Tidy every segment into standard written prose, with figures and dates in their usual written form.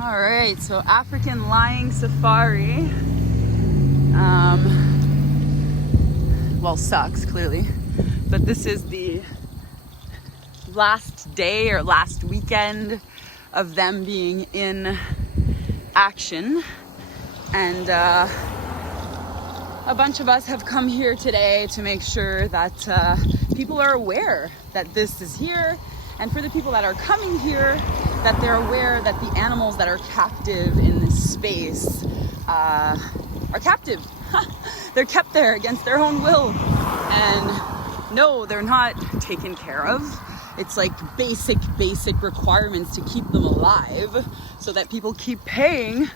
All right, so African lion safari. Well, sucks clearly, but this is the last day or last weekend of them being in action, and a bunch of us have come here today to make sure that people are aware that this is here, and for the people that are coming here, that they're aware that the animals that are captive in this space are captive. They're kept there against their own will, and no, they're not taken care of. It's like basic requirements to keep them alive so that people keep paying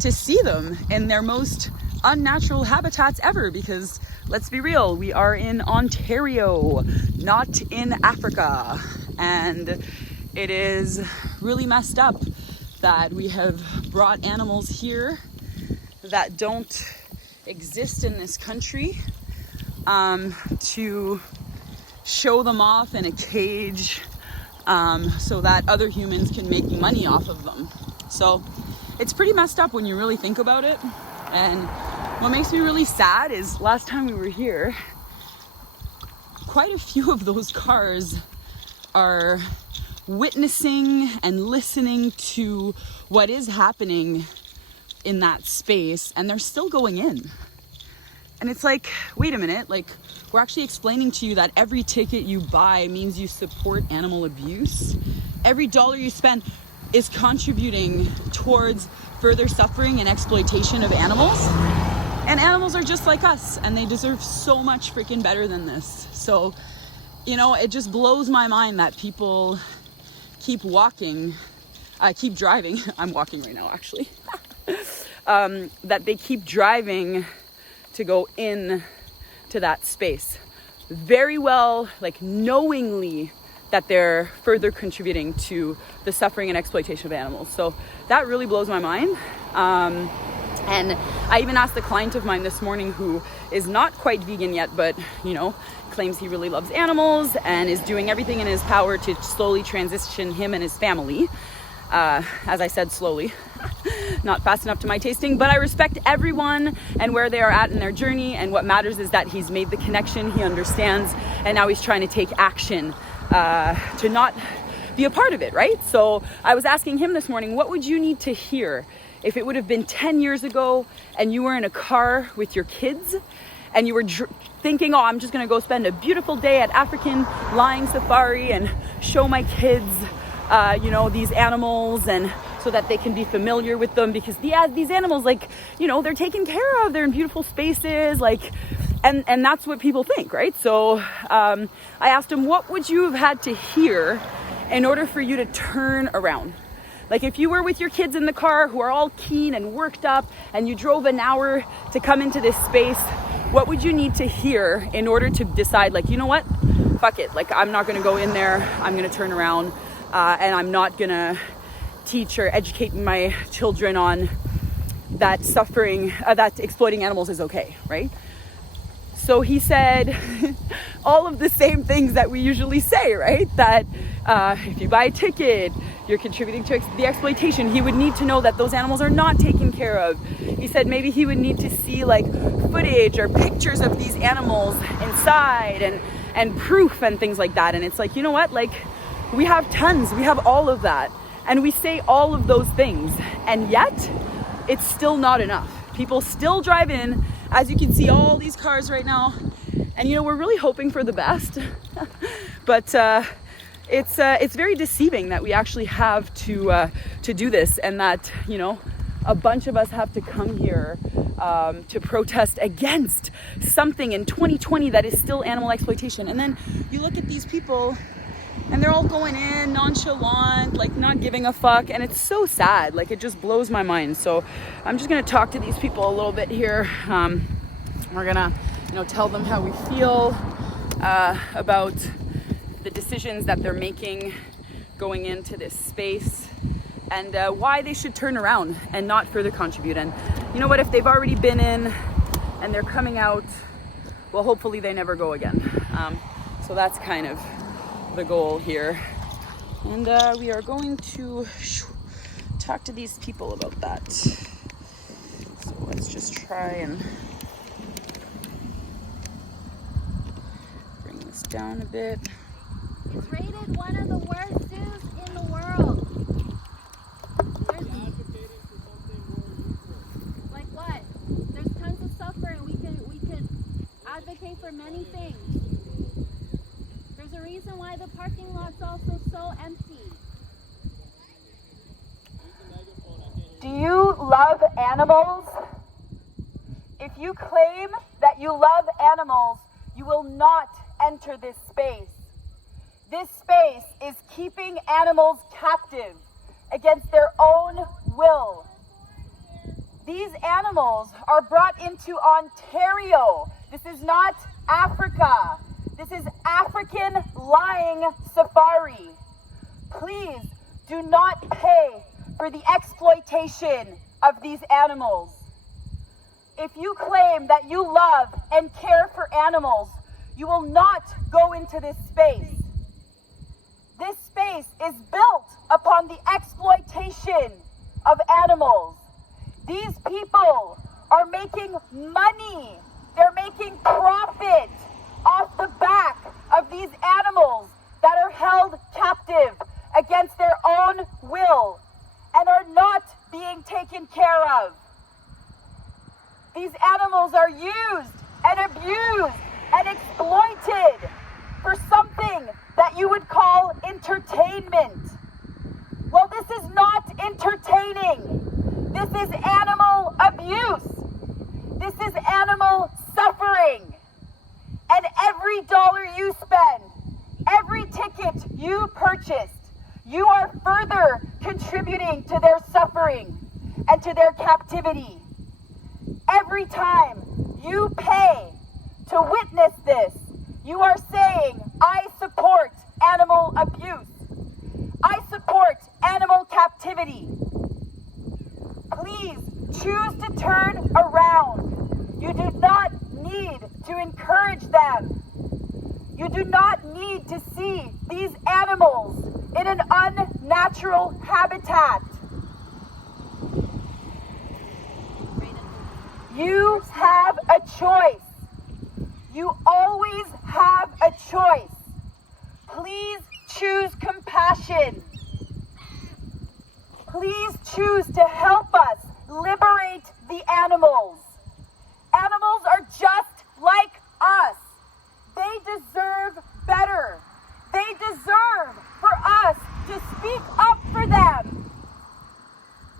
to see them in their most unnatural habitats ever, because let's be real, we are in Ontario, not in Africa, and it is really messed up that we have brought animals here that don't exist in this country to show them off in a cage so that other humans can make money off of them. So it's pretty messed up when you really think about it. And what makes me really sad is last time we were here, quite a few of those cars are witnessing and listening to what is happening in that space, and they're still going in. And it's like, wait a minute, like, we're actually explaining to you that every ticket you buy means you support animal abuse. Every dollar you spend is contributing towards further suffering and exploitation of animals. And animals are just like us, and they deserve so much freaking better than this. So, you know, it just blows my mind that people keep driving. I'm walking right now, actually. That they keep driving to go in to that space. Very well, like knowingly that they're further contributing to the suffering and exploitation of animals. So that really blows my mind. And I even asked a client of mine this morning who is not quite vegan yet, but, you know, claims he really loves animals and is doing everything in his power to slowly transition him and his family. As I said, slowly. Not fast enough to my tasting, but I respect everyone and where they are at in their journey, and what matters is that he's made the connection, he understands, and now he's trying to take action to not be a part of it, right? So I was asking him this morning, what would you need to hear if it would have been 10 years ago and you were in a car with your kids and you were thinking, oh, I'm just gonna go spend a beautiful day at African lion safari and show my kids you know, these animals, and so that they can be familiar with them, because these animals, like, you know, they're taken care of, they're in beautiful spaces, like, and that's what people think, right? So I asked him, what would you have had to hear in order for you to turn around? Like, if you were with your kids in the car who are all keen and worked up, and you drove an hour to come into this space, what would you need to hear in order to decide, like, you know what, fuck it, like, I'm not gonna go in there, I'm gonna turn around, and I'm not gonna teach or educate my children on that suffering, that exploiting animals is okay, right? So he said all of the same things that we usually say, right? That if you buy a ticket, you're contributing to the exploitation. He would need to know that those animals are not taken care of. He said maybe he would need to see like footage or pictures of these animals inside and proof and things like that. And it's like, you know what? Like, we have tons, we have all of that. And we say all of those things, and yet it's still not enough. People still drive in, as you can see, all these cars right now. And, you know, we're really hoping for the best, but it's very deceiving that we actually have to do this, and that, you know, a bunch of us have to come here to protest against something in 2020 that is still animal exploitation. And then you look at these people, and they're all going in nonchalant, like not giving a fuck, and it's so sad. Like, it just blows my mind. So I'm just gonna talk to these people a little bit here. We're gonna, you know, tell them how we feel about the decisions that they're making going into this space, and why they should turn around and not further contribute. And you know what, if they've already been in and they're coming out, well, hopefully they never go again. So that's kind of the goal here. And we are going to talk to these people about that. So let's just try and bring this down a bit. It's rated one of the worst zoos in the world. Like what? There's tons of suffering. We can advocate for many things. There's a reason why the parking lot's also so empty. Do you love animals? If you claim that you love animals, you will not enter this space. This space is keeping animals captive against their own will. These animals are brought into Ontario. This is not Africa. This is African lying safari. Please do not pay for the exploitation of these animals. If you claim that you love and care for animals, you will not go into this space. This space is built upon the exploitation of animals. These people are making money. They're making profit off the back of these animals that are held captive against their own will and are not being taken care of. These animals are used and abused and exploited for something that you would call entertainment. Well, this is not entertaining. This is animal abuse. This is animal suffering. And every dollar you spend, every ticket you purchased, you are further contributing to their suffering and to their captivity. Every time you pay to witness this, you are saying, I support animal abuse. I support animal captivity. Please choose to turn around. You do not need to encourage them. You do not need to see these animals in an unnatural habitat. You have a choice. You always have a choice. Please choose compassion. Please choose to help us liberate the animals. Animals are just like us. They deserve better. They deserve for us to speak up for them.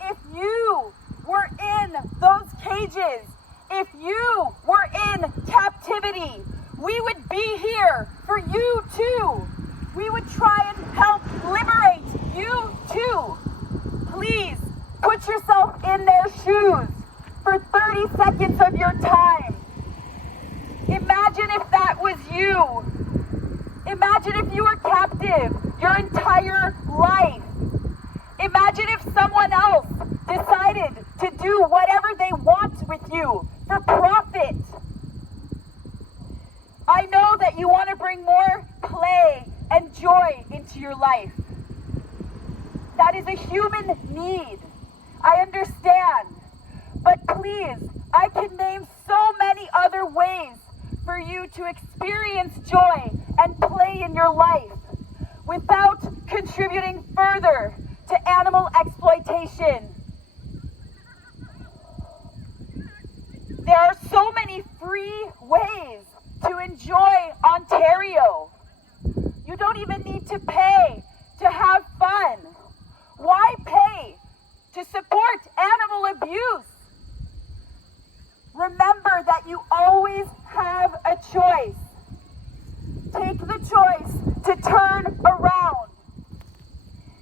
If you were in those cages, if you were in captivity, we would be here for you too. We would try and help liberate you too. Please put yourself in their shoes for 30 seconds of your time. Imagine if that was you. Imagine if you were captive your entire life. Imagine if someone else decided to do whatever they want with you for profit. I know that you want to bring more play and joy into your life. That is a human need. I understand. But please, I can name so many other ways for you to experience joy and play in your life without contributing further to animal exploitation. There are so many free ways to enjoy Ontario. You don't even need to pay to have fun. Why pay to support animal abuse? Remember that you always have a choice. Take the choice to turn around.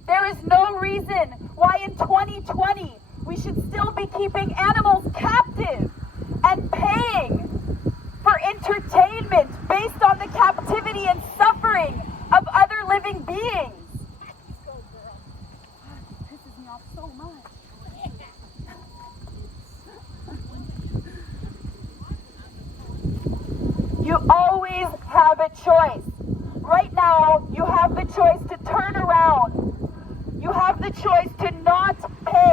There is no reason why in 2020 we should still be keeping animals captive and paying for entertainment based on the captivity and suffering of other living beings. It pisses me off so much. You always have a choice. Right now, you have the choice to turn around. You have the choice to not pay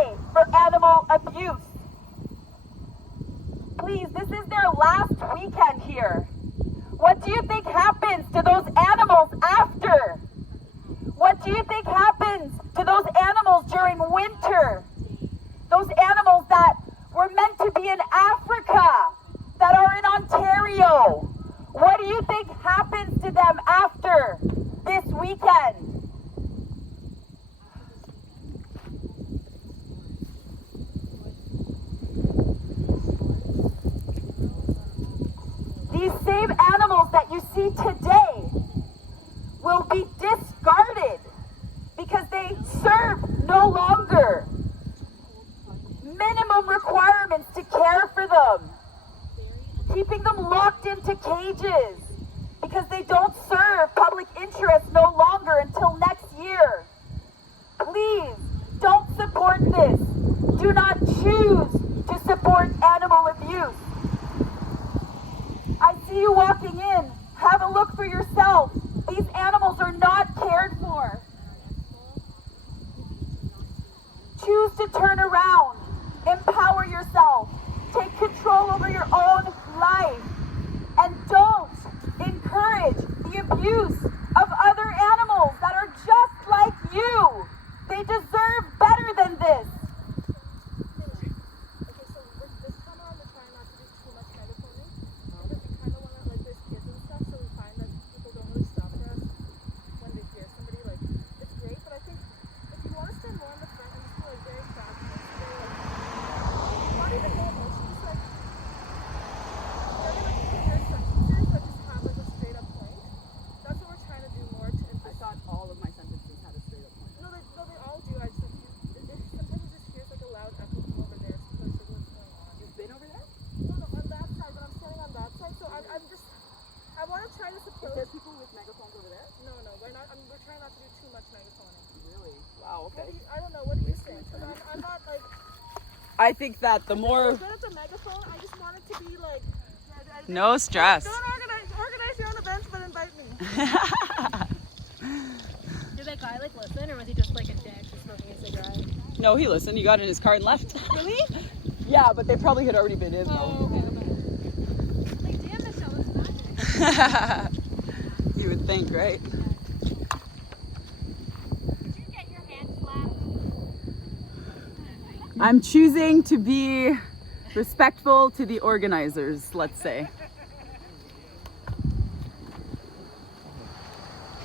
think happens to those animals during winter? Those animals that were meant to be in Africa, that are in Ontario. What do you think happens to them after this weekend? These same animals that you see today will be discarded because they serve no longer. Minimum requirements to care for them. Keeping them locked into cages because they don't serve public interest no longer until next year. Please don't support this. Do not choose to support animal abuse. I see you walking in. Have a look for yourself. These animals are not cared for. Choose to turn around. Empower yourself. Take control over your own life. And don't encourage the abuse of other animals that are just like you. They deserve better than this. I don't know. What do you think? I'm not like. I think that the more. Instead of the megaphone, I just want it to be like. No stress. Don't organize your own events, but invite me. Did that guy like listen, or was he just like a dick just smoking a cigarette? No, he listened. He got in his car and left. Really? Yeah, but they probably had already been in though. Oh, okay. Like, damn, this show is magic. You would think, right? I'm choosing to be respectful to the organizers, let's say.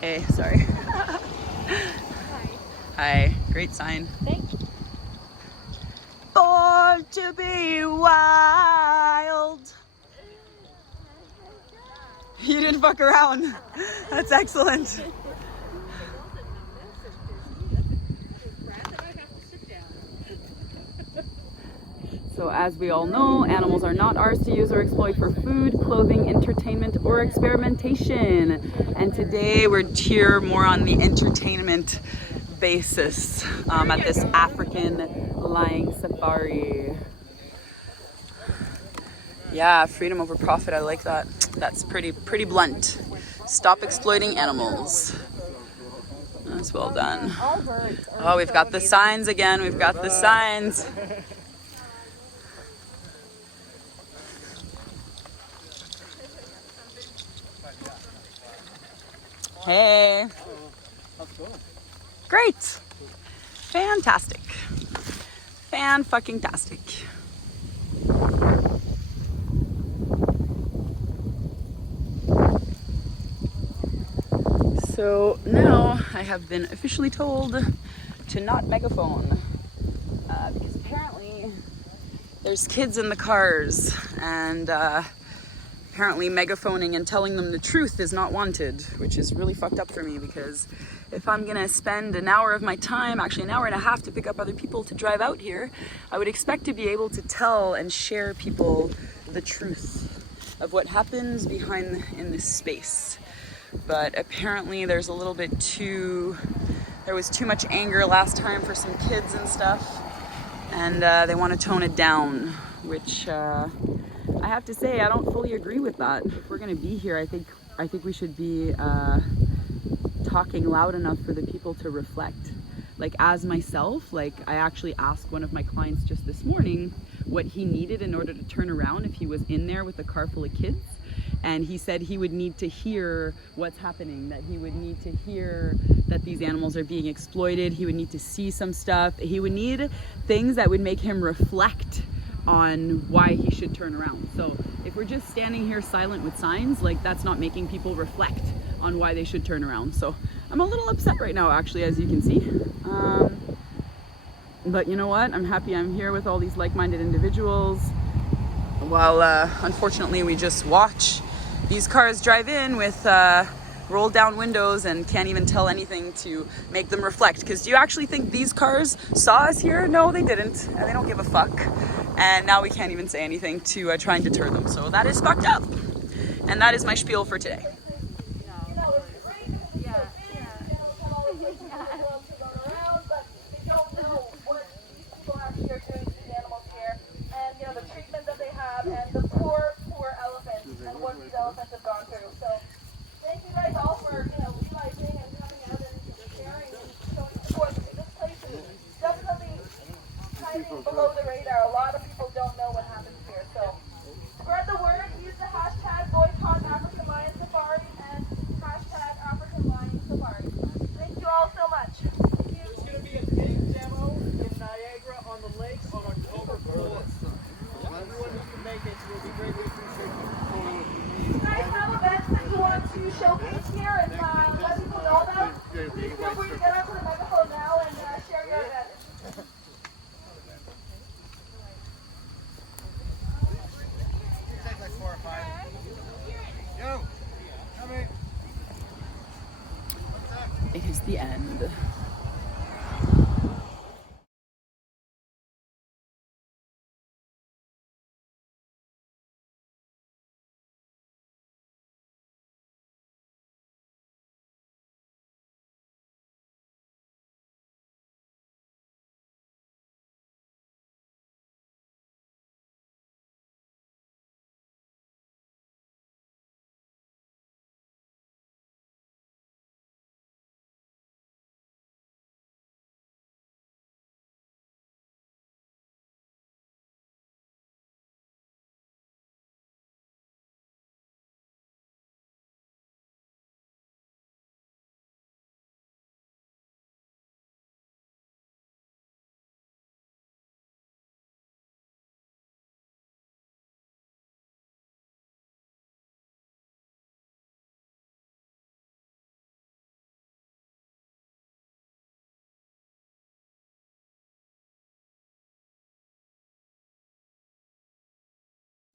Hey, sorry. Hi. Hi, great sign. Thank you. Born to be wild. You didn't fuck around. That's excellent. So as we all know, animals are not ours to use or exploit for food, clothing, entertainment, or experimentation. And today we're here more on the entertainment basis at this African lion safari. Yeah, freedom over profit, I like that. That's pretty blunt. Stop exploiting animals. That's well done. Oh, we've got the signs again, we've got the signs. Hey. How's it going? Great. Fantastic. Fan-fucking-tastic. So now I have been officially told to not megaphone because apparently there's kids in the cars and apparently megaphoning and telling them the truth is not wanted, which is really fucked up for me because if I'm gonna spend an hour of my time, actually an hour and a half to pick up other people to drive out here, I would expect to be able to tell and share people the truth of what happens in this space. But apparently there was too much anger last time for some kids and stuff, and they want to tone it down, which I have to say I don't fully agree with that. If we're gonna be here, I think we should be talking loud enough for the people to reflect. Like as myself, like I actually asked one of my clients just this morning what he needed in order to turn around if he was in there with a car full of kids. And he said he would need to hear what's happening, that he would need to hear that these animals are being exploited. He would need to see some stuff. He would need things that would make him reflect on why he should turn around. So if we're just standing here silent with signs, like that's not making people reflect on why they should turn around. So I'm a little upset right now, actually, as you can see. But you know what? I'm happy I'm here with all these like-minded individuals. While unfortunately we just watch these cars drive in with rolled down windows and can't even tell anything to make them reflect. Because do you actually think these cars saw us here? No, they didn't, and they don't give a fuck. And now we can't even say anything to try and deter them. So that is fucked up. And that is my spiel for today. And the poor elephants and what these elephants have gone through. So thank you guys all for realizing and coming out and sharing and showing support. This place is definitely kind of below the radar. A lot of people don't know what happens here. So spread the word. Use the hashtag boycott African Lion Safari and hashtag African Lion Safari. Thank you all so much. There's going to be a big demo in Niagara on the lakes on October 4th. Everyone who can make it will be greatly appreciated. You guys have events that you want to showcase here and let people know about? Please feel free to get up to the microphone now and share your event. Take like 4 or 5. Yo, come in. It is the end.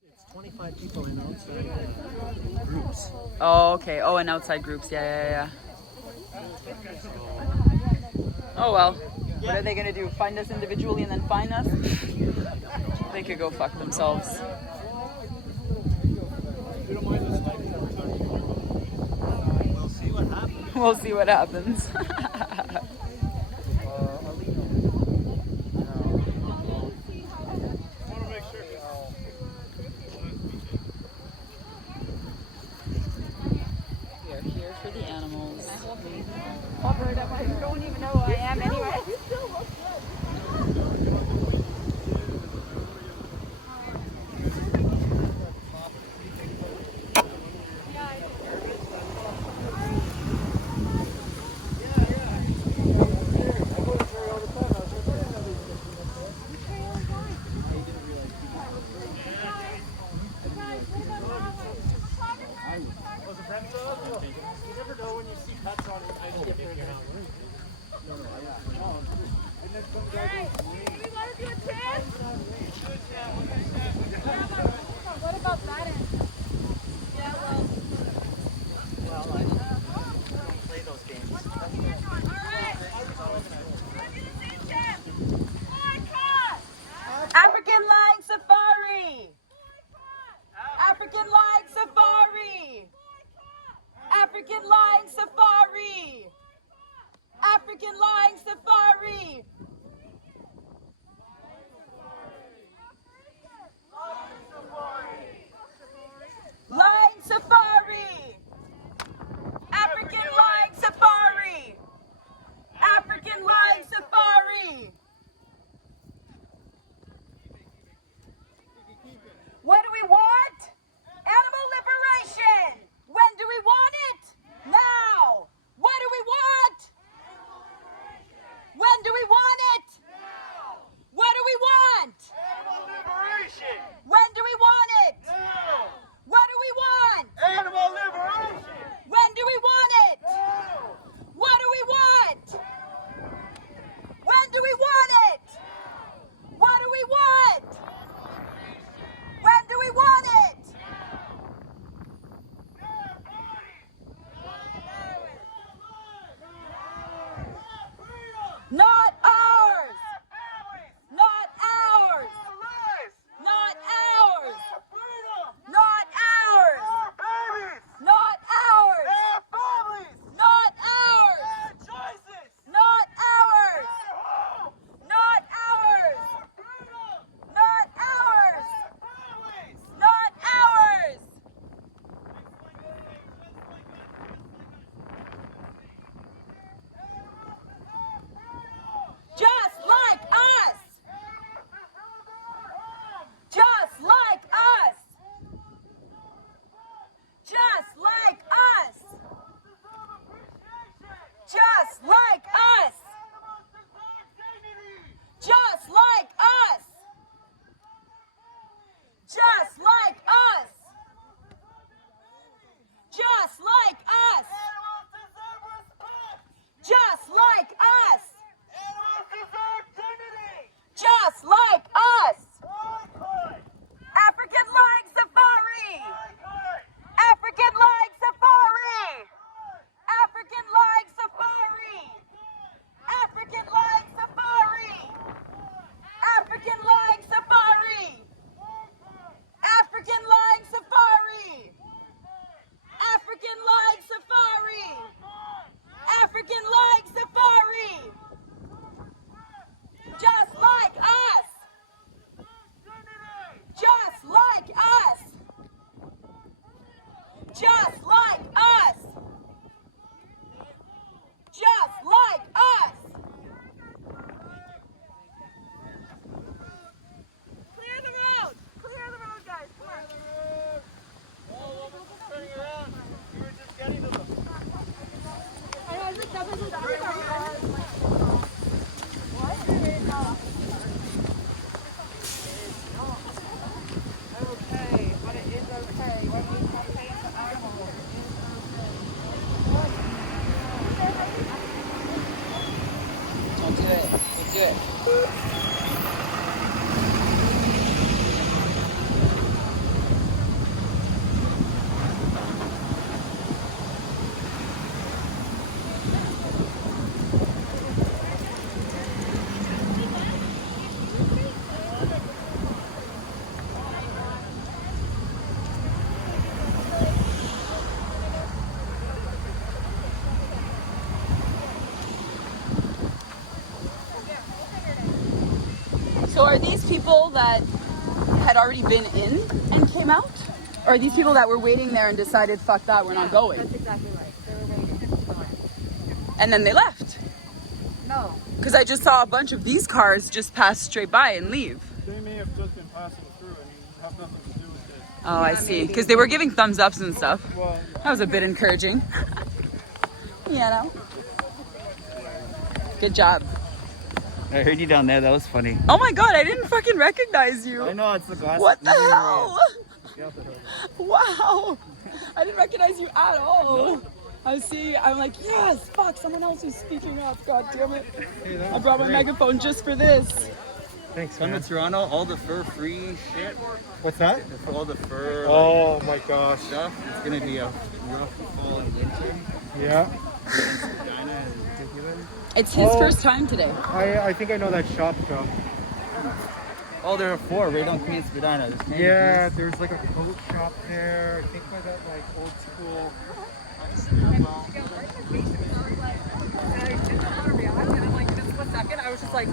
It's 25 people in outside groups. Oh, okay. Oh, and outside groups. Yeah. Oh, well. What are they going to do? Find us individually and then fine us? They could go fuck themselves. We'll see what happens. We'll see what happens. We are here for the animals. You don't even know who I am anyway. You never know when you see cuts on it. I skip their account. What about that end? Yeah, well. Well, I don't play those games. African Lion Safari! African Lion Safari! African Lion Safari! African Lion Safari! Lion Safari! do we want it? What do we want? When do we want it? Not ours! Not ours! Not ours! Not ours! Not ours! Not ours! Not ours! Not ours! Not ours! Not ours! Just like us! Just like us! Just like us! Just like us! Just like us! Just like us! Just like us! Just like us! Just like us! African Lion Safari! African Lion Safari! African Lion Safari! African Lion Safari! African Lion Safari! African Lion Safari! African Lion Safari! African Lion Safari! Just like us! Just like us! Just like us! Just like us! Clear the road! Clear the road, guys! Come Don't do it. Don't do it. So are these people that had already been in and came out? Or are these people that were waiting there and decided, fuck that, we're not going? That's exactly right. They were waiting. And then they left? No. Because I just saw a bunch of these cars just pass straight by and leave. They may have just been passing through and have nothing to do with this. Oh, I see. Because they were giving thumbs ups and stuff. Well, That was a bit encouraging. You know? Good job. I heard you down there. That was funny. Oh my god, I didn't fucking recognize you. I know it's the glass. What the hell? Wow. I didn't recognize you at all. I'm like, yes, fuck, someone else is speaking up. God damn it. I brought my megaphone just for this. thanks, Come to man. Toronto, all the fur-free shit. What's that? All the fur Oh my gosh. stuff. It's gonna be a rough fall and winter. Yeah. China in particular. It's his Oh. first time today. I think I know that shop, Joe. Oh, there are 4 right on Queen Spadina. Yeah, there's like a coat shop there. I think by that like old school. I was just like,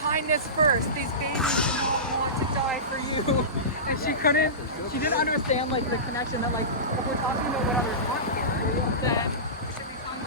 kindness first. These babies do not want to die for you. And she didn't understand like the connection that like if we're talking about what others want here, then it should be fun to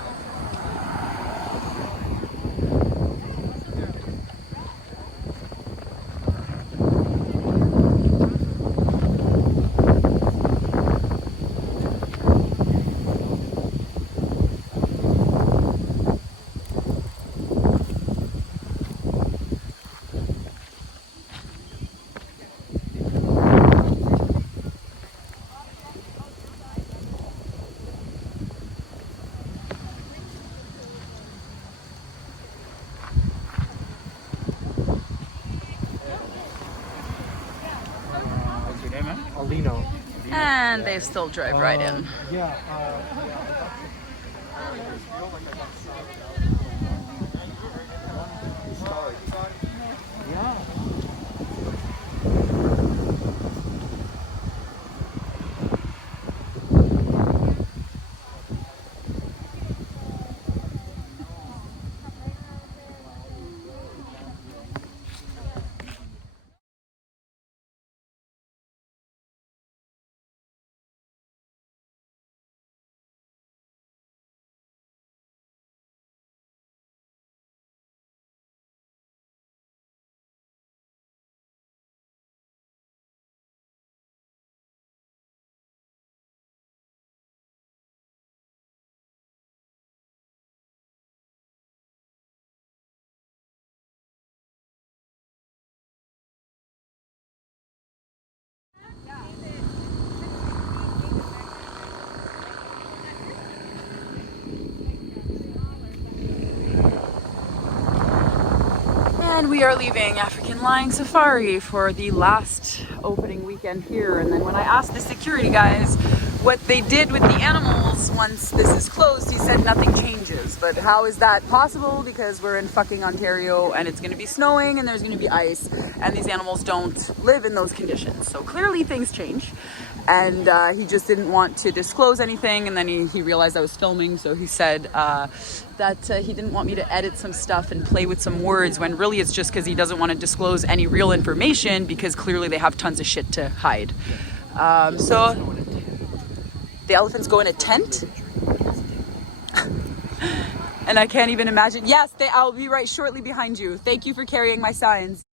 Vino. And they still drive right in. Yeah. Yeah. And we are leaving African Lion Safari for the last opening weekend here. And then when I asked the security guys what they did with the animals once this is closed, he said nothing changes. But how is that possible? Because we're in fucking Ontario and it's going to be snowing and there's going to be ice and these animals don't live in those conditions. So clearly things change. And he just didn't want to disclose anything. And then he realized I was filming. So he said that he didn't want me to edit some stuff and play with some words, when really it's just because he doesn't want to disclose any real information, because clearly they have tons of shit to hide. So the elephants go in a tent. And I can't even imagine. Yes, I'll be right shortly behind you. Thank you for carrying my signs.